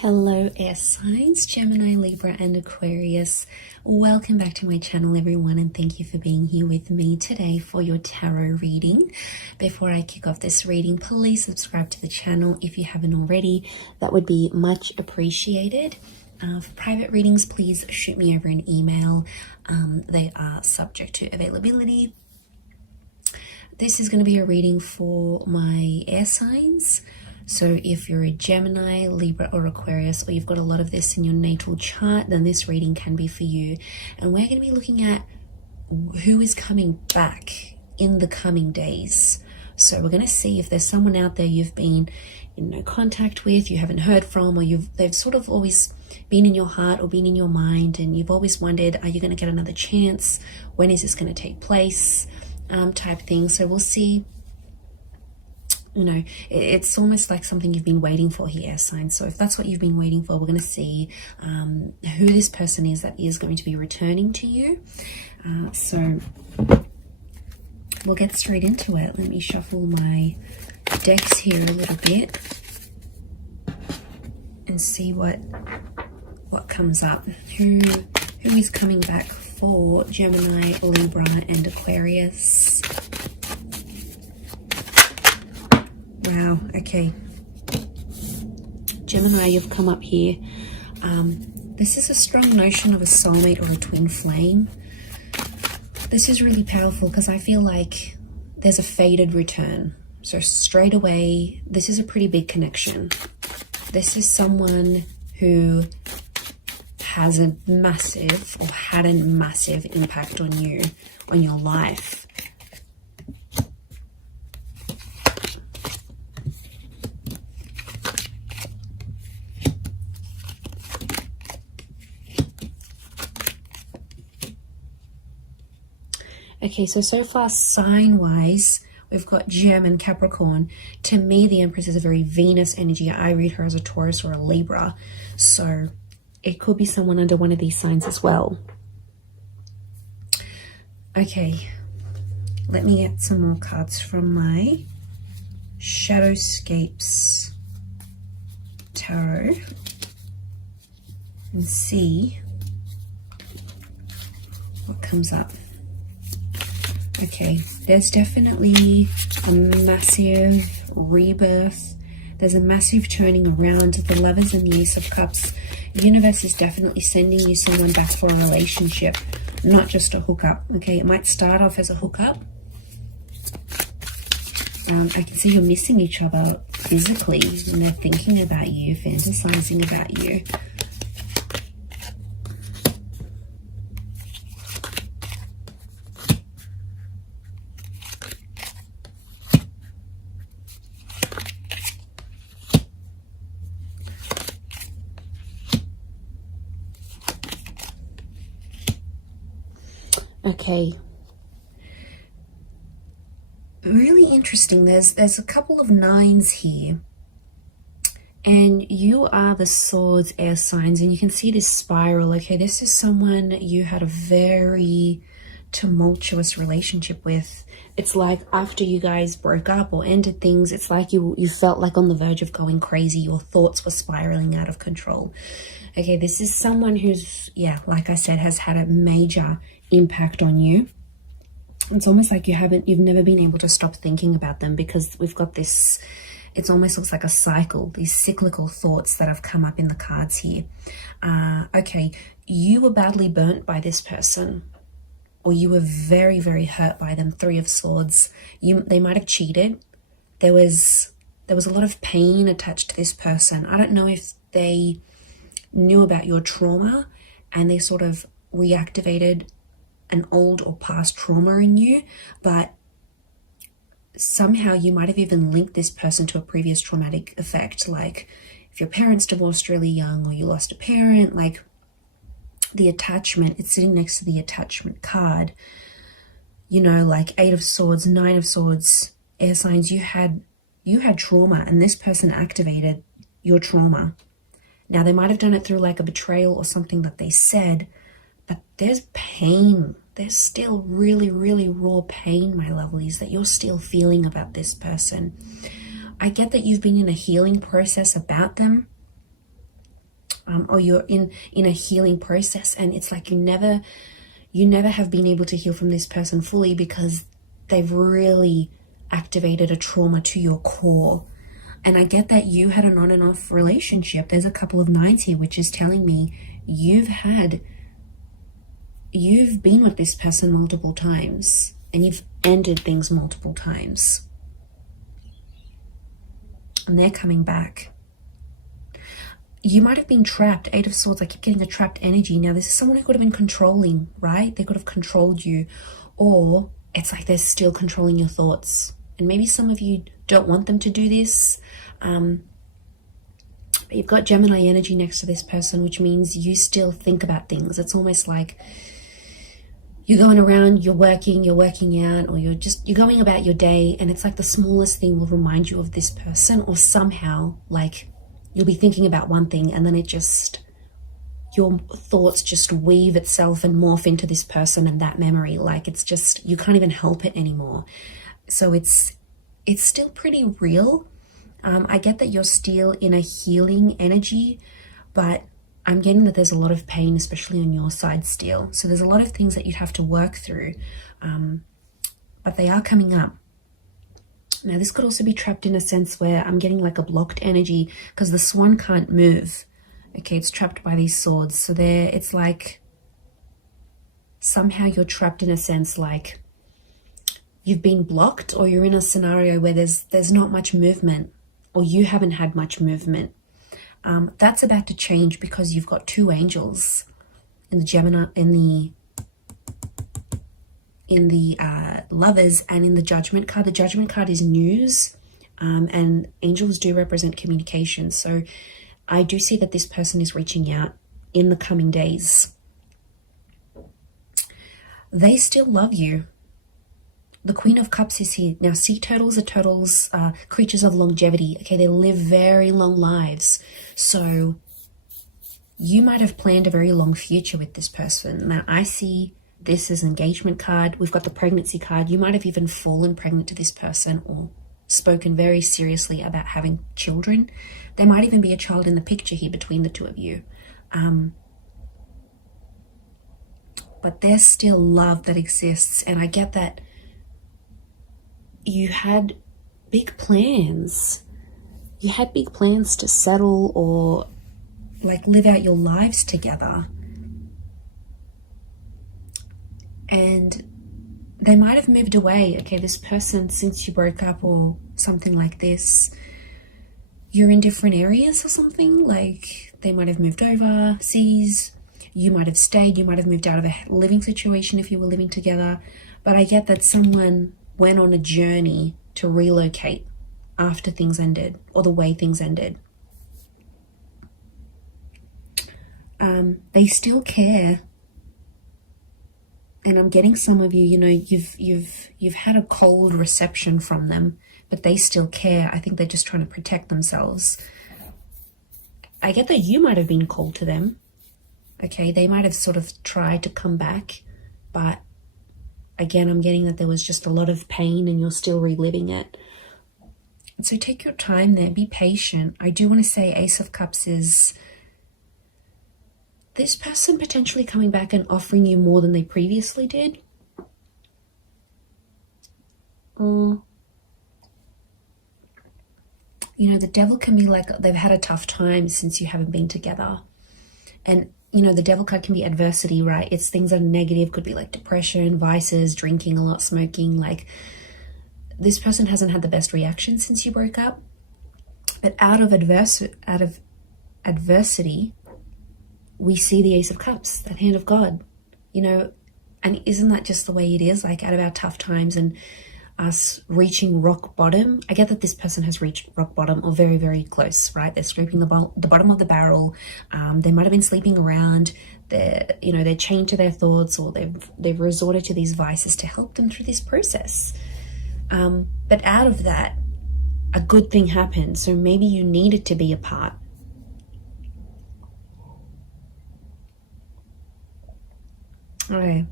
Hello air signs, Gemini, Libra and Aquarius. Welcome back to my channel everyone, and thank you for being here with me today for your tarot reading. Before I kick off this reading, please subscribe to the channel if you haven't already. That would be much appreciated. For private readings, please shoot me over an email. They are subject to availability. This is going to be a reading for my air signs. So if you're a Gemini, Libra or Aquarius, or you've got a lot of this in your natal chart, then this reading can be for you. And we're going to be looking at who is coming back in the coming days. So we're going to see if there's someone out there you've been in no contact with, you haven't heard from, or they've sort of always been in your heart or been in your mind, and you've always wondered, are you going to get another chance? When is this going to take place? Type thing. So we'll see. You know, it's almost like something you've been waiting for here, air signs. So if that's what you've been waiting for, we're going to see who this person is that is going to be returning to you. So we'll get straight into it. Let me shuffle my decks here a little bit and see what comes up. Who is coming back for Gemini, Libra and Aquarius? Wow, okay. Gemini, you've come up here. This is a strong notion of a soulmate or a twin flame. This is really powerful because I feel like there's a fated return. So straight away, this is a pretty big connection. This is someone who has a massive or had a massive impact on you, on your life. Okay, so far sign-wise, we've got Gem and Capricorn. To me, the Empress is a very Venus energy. I read her as a Taurus or a Libra. So it could be someone under one of these signs as well. Okay, let me get some more cards from my Shadowscapes Tarot and see what comes up. Okay, there's definitely a massive rebirth. There's a massive turning around. The Lovers and the Ace of Cups. The universe is definitely sending you someone back for a relationship, not just a hookup. Okay, it might start off as a hookup. I can see you're missing each other physically, and they're thinking about you, fantasizing about you. Okay, really interesting. There's a couple of nines here, and you are the Swords air signs, and you can see this spiral. Okay, this is someone you had a very tumultuous relationship with. It's like after you guys broke up or ended things, it's like you felt like on the verge of going crazy. Your thoughts were spiraling out of control. Okay, this is someone who's, yeah, like I said, has had a major impact on you. It's almost like you've never been able to stop thinking about them, because we've got this, it almost looks like a cycle, these cyclical thoughts that have come up in the cards here. Okay, you were badly burnt by this person, or you were very, very hurt by them. Three of Swords. They might have cheated. There was a lot of pain attached to this person. I don't know if they knew about your trauma and they sort of reactivated an old or past trauma in you, but somehow you might have even linked this person to a previous traumatic effect, like if your parents divorced really young, or you lost a parent. Like the attachment, it's sitting next to the attachment card, you know, like Eight of Swords, Nine of Swords, air signs. You had trauma, and this person activated your trauma. Now they might have done it through like a betrayal or something that they said, but there's pain. There's still really, really raw pain, my lovelies, that you're still feeling about this person. I get that you've been in a healing process about them, or you're in a healing process, and it's like you never have been able to heal from this person fully because they've really activated a trauma to your core. And I get that you had an on and off relationship. There's a couple of nines here, which is telling me you've been with this person multiple times, and you've ended things multiple times. And they're coming back. You might have been trapped. Eight of Swords, I keep getting a trapped energy. Now, this is someone who could have been controlling, right? They could have controlled you. Or it's like they're still controlling your thoughts. And maybe some of you don't want them to do this. But you've got Gemini energy next to this person, which means you still think about things. It's almost like you're going around, you're working out, or you're going about your day, and it's like the smallest thing will remind you of this person, or somehow like you'll be thinking about one thing and then your thoughts just weave itself and morph into this person and that memory. Like it's just, you can't even help it anymore. So it's still pretty real. I get that you're still in a healing energy, but I'm getting that there's a lot of pain, especially on your side still. So there's a lot of things that you'd have to work through, but they are coming up. Now, this could also be trapped in a sense where I'm getting like a blocked energy because the swan can't move. Okay, it's trapped by these swords. So it's like somehow you're trapped in a sense like you've been blocked, or you're in a scenario where there's not much movement, or you haven't had much movement. That's about to change because you've got two angels in the Gemini, in the Lovers, and in the Judgment card. The Judgment card is news, and angels do represent communication. So I do see that this person is reaching out in the coming days. They still love you. The Queen of Cups is here. Now, sea turtles are creatures of longevity. Okay, they live very long lives. So you might have planned a very long future with this person. Now, I see this as an engagement card. We've got the pregnancy card. You might have even fallen pregnant to this person or spoken very seriously about having children. There might even be a child in the picture here between the two of you. But there's still love that exists. And I get that you had big plans. You had big plans to settle or like live out your lives together. And they might have moved away. Okay, this person, since you broke up or something like this, you're in different areas or something. Like they might have moved overseas. You might have stayed. You might have moved out of a living situation if you were living together. But I get that someone went on a journey to relocate after things ended, or the way things ended. They still care. And I'm getting some of you, you know, you've had a cold reception from them, but they still care. I think they're just trying to protect themselves. I get that you might have been cold to them. Okay, they might have sort of tried to come back, but again, I'm getting that there was just a lot of pain and you're still reliving it. So take your time there, be patient. I do want to say Ace of Cups is this person potentially coming back and offering you more than they previously did. You know, the Devil can be like they've had a tough time since you haven't been together. And, you know, the Devil card can be adversity, right? It's things that are negative, could be like depression, vices, drinking a lot, smoking. Like this person hasn't had the best reaction since you broke up. But out of adversity, we see the Ace of Cups, that hand of God, you know, and isn't that just the way it is? Like out of our tough times and us reaching rock bottom. I get that this person has reached rock bottom or very, very close, right? They're scraping the bottom of the barrel. They might have been sleeping around. They're chained to their thoughts, or they've resorted to these vices to help them through this process. But out of that, a good thing happened. So maybe you needed to be apart. Okay,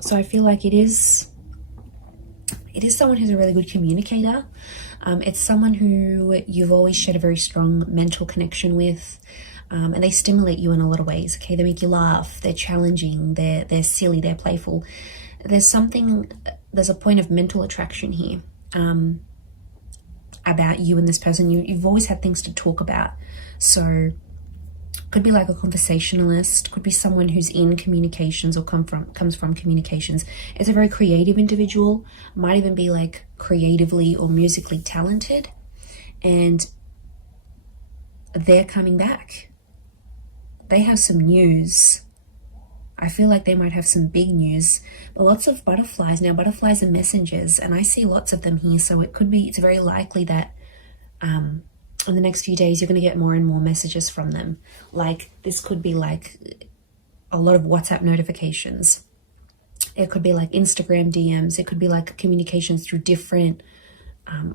so I feel like it is someone who's a really good communicator. It's someone who you've always shared a very strong mental connection with, and they stimulate you in a lot of ways. Okay, they make you laugh, they're challenging, they're silly, they're playful. There's a point of mental attraction here about you and this person. You've always had things to talk about. So could be like a conversationalist, could be someone who's in communications or comes from communications. It's a very creative individual, might even be like creatively or musically talented, and they're coming back. They have some news. I feel like they might have some big news, but lots of butterflies. Now, butterflies are messengers, and I see lots of them here, so it's very likely that in the next few days, you're going to get more and more messages from them. Like, this could be like a lot of WhatsApp notifications. It could be like Instagram DMs. It could be like communications through different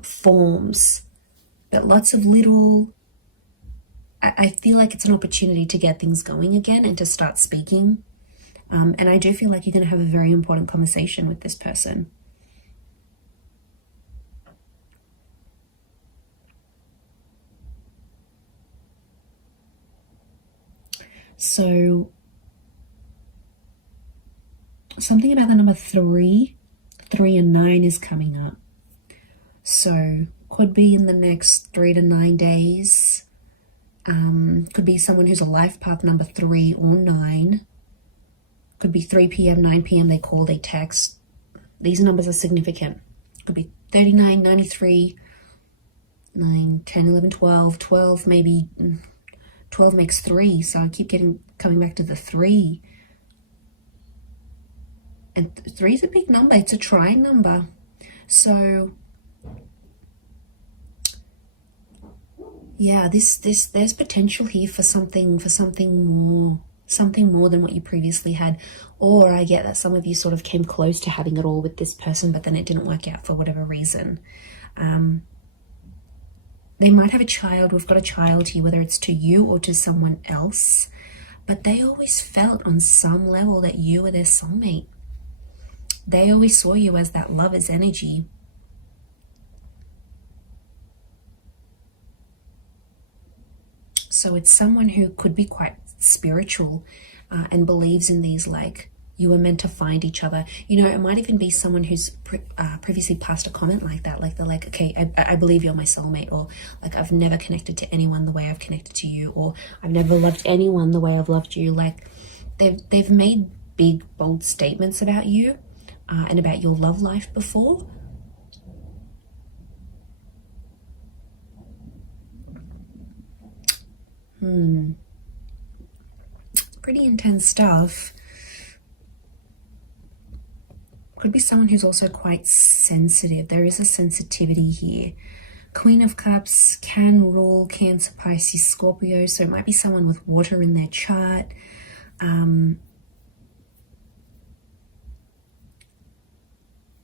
forms. But lots of little... I feel like it's an opportunity to get things going again and to start speaking. And I do feel like you're going to have a very important conversation with this person. So something about the number 3 and 9 is coming up. So could be in the next 3 to 9 days. Could be someone who's a life path number 3 or 9. Could be 3 p.m., 9 p.m. They call, they text. These numbers are significant. Could be 39, 93, 9, 10, 11, 12, 12 maybe... 12 makes 3, so I keep coming back to the 3. And 3 is a big number. It's a trying number. So yeah, there's potential here for something more than what you previously had. Or I get that some of you sort of came close to having it all with this person, but then it didn't work out for whatever reason. They might have a child. We've got a child here, whether it's to you or to someone else. But they always felt on some level that you were their soulmate. They always saw you as that lover's energy. So it's someone who could be quite spiritual and believes in these, like, you were meant to find each other. You know, it might even be someone who's previously passed a comment like that. Like, they're like, okay, I believe you're my soulmate. Or like, I've never connected to anyone the way I've connected to you. Or I've never loved anyone the way I've loved you. Like, they've made big, bold statements about you and about your love life before. Pretty intense stuff. Could be someone who's also quite sensitive. There is a sensitivity here. Queen of Cups can rule Cancer, Pisces, Scorpio. So it might be someone with water in their chart.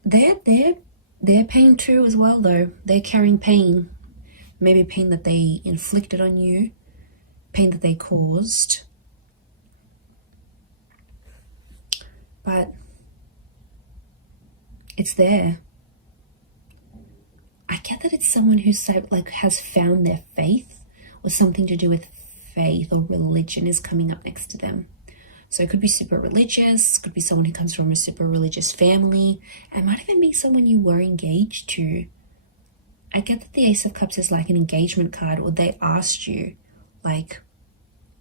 They're pain too as well, though. They're carrying pain. Maybe pain that they inflicted on you. Pain that they caused. But it's there. I get that it's someone who's like has found their faith, or something to do with faith or religion is coming up next to them. So it could be super religious, could be someone who comes from a super religious family. It might even be someone you were engaged to. I get that the Ace of Cups is like an engagement card, or they asked you, like,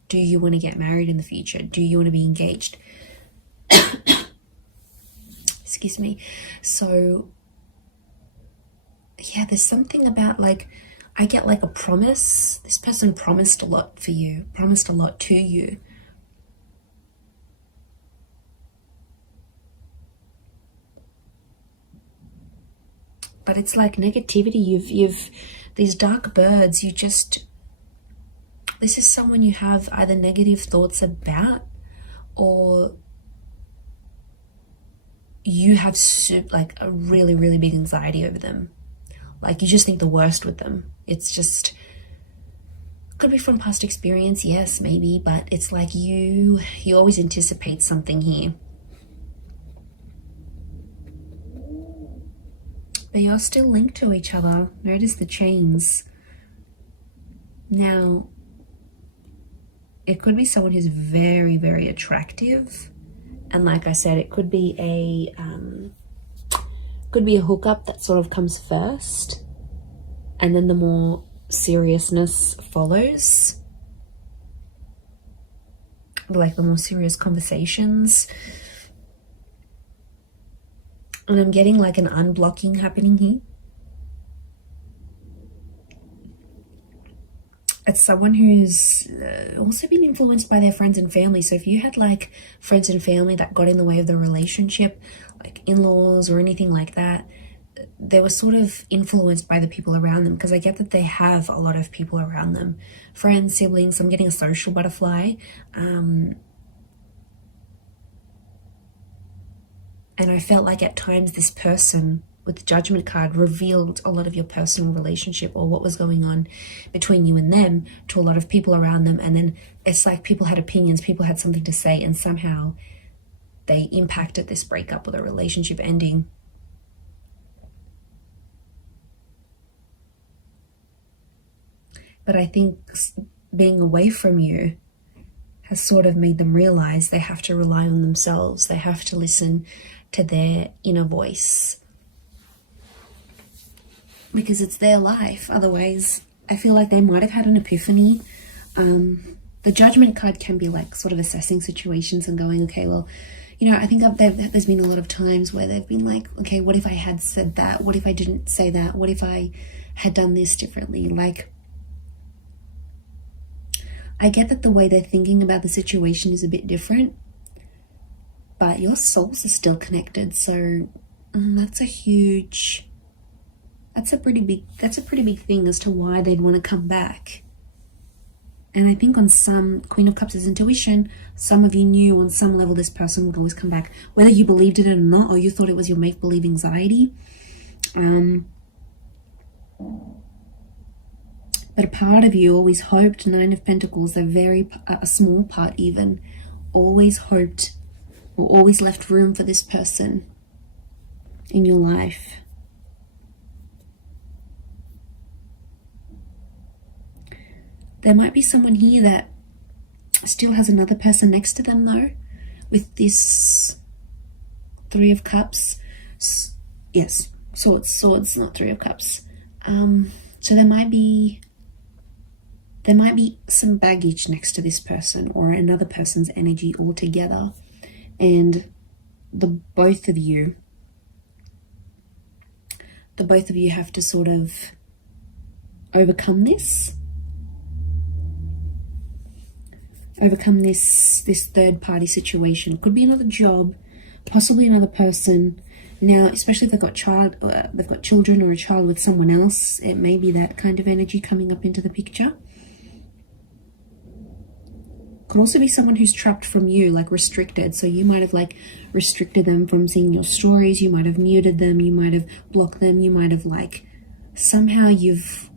do you want to get married in the future? Do you want to be engaged? Excuse me. So yeah, there's something about, like, I get like a promise. This person promised a lot for you, promised a lot to you. But it's like negativity. You've these dark birds, this is someone you have either negative thoughts about, or you have like a really, really big anxiety over them. Like, you just think the worst with them. It's just, could be from past experience, yes, maybe, but it's like you always anticipate something here. but you're still linked to each other. Notice the chains. Now, it could be someone who's very, very attractive. And like I said, it could be a hookup that sort of comes first, and then the more seriousness follows, like the more serious conversations. And I'm getting like an unblocking happening here. It's someone who's also been influenced by their friends and family. So if you had like friends and family that got in the way of the relationship, like in-laws or anything like that, they were sort of influenced by the people around them, because I get that they have a lot of people around them. Friends, siblings, I'm getting a social butterfly. And I felt like at times this person with the Judgment card revealed a lot of your personal relationship or what was going on between you and them to a lot of people around them. And then it's like people had opinions, people had something to say, and somehow they impacted this breakup or the relationship ending. But I think being away from you has sort of made them realize they have to rely on themselves. They have to listen to their inner voice, because it's their life. Otherwise, I feel like they might have had an epiphany. The Judgment card can be like sort of assessing situations and going, okay, well, you know, I think there's been a lot of times where they've been like, okay, what if I had said that? What if I didn't say that? What if I had done this differently? Like, I get that the way they're thinking about the situation is a bit different, but your souls are still connected. So that's a pretty big thing as to why they'd want to come back. And I think on some, Queen of Cups is intuition. Some of you knew on some level this person would always come back, whether you believed it or not, or you thought it was your make-believe anxiety. But a part of you always hoped, Nine of Pentacles, a small part even, always hoped or always left room for this person in your life. There might be someone here that still has another person next to them though, with this Three of Cups. Yes, swords, not Three of Cups. So there might be some baggage next to this person or another person's energy altogether. And the both of you have to sort of overcome this third party situation. Could be another job, possibly another person. Now, especially if they've got children or a child with someone else, it may be that kind of energy coming up into the picture. Could also be someone who's trapped from you, like restricted. So you might have like restricted them from seeing your stories. You might have muted them. You might have blocked them. You might have like somehow you've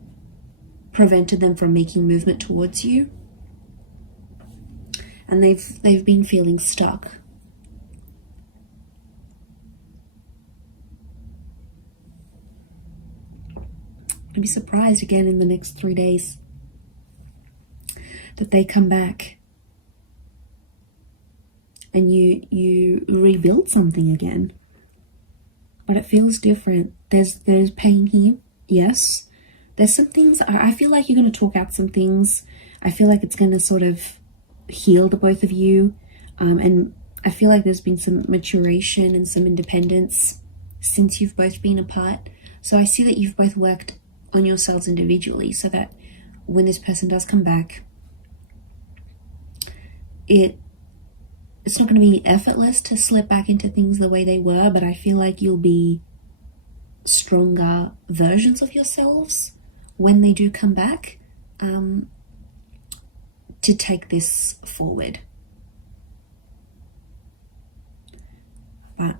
prevented them from making movement towards you. And they've been feeling stuck. I'd be surprised again in the next 3 days that they come back and you rebuild something again. But it feels different. There's pain here, yes. There's some things, I feel like you're going to talk out some things. I feel like it's going to sort of heal the both of you. And I feel like there's been some maturation and some independence since you've both been apart. So I see that you've both worked on yourselves individually so that when this person does come back, it's not going to be effortless to slip back into things the way they were, but I feel like you'll be stronger versions of yourselves when they do come back, to take this forward. But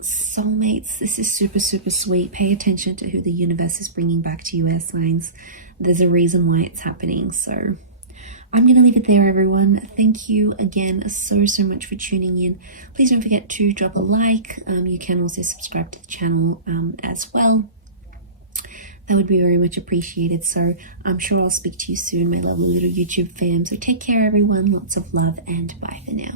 soulmates, this is super, super sweet. Pay attention to who the universe is bringing back to you, air signs. There's a reason why it's happening. So I'm going to leave it there, everyone. Thank you again so much for tuning in. Please don't forget to drop a like. You can also subscribe to the channel as well. that would be very much appreciated. So I'm sure I'll speak to you soon, my lovely little YouTube fam. So take care, everyone. Lots of love, and bye for now.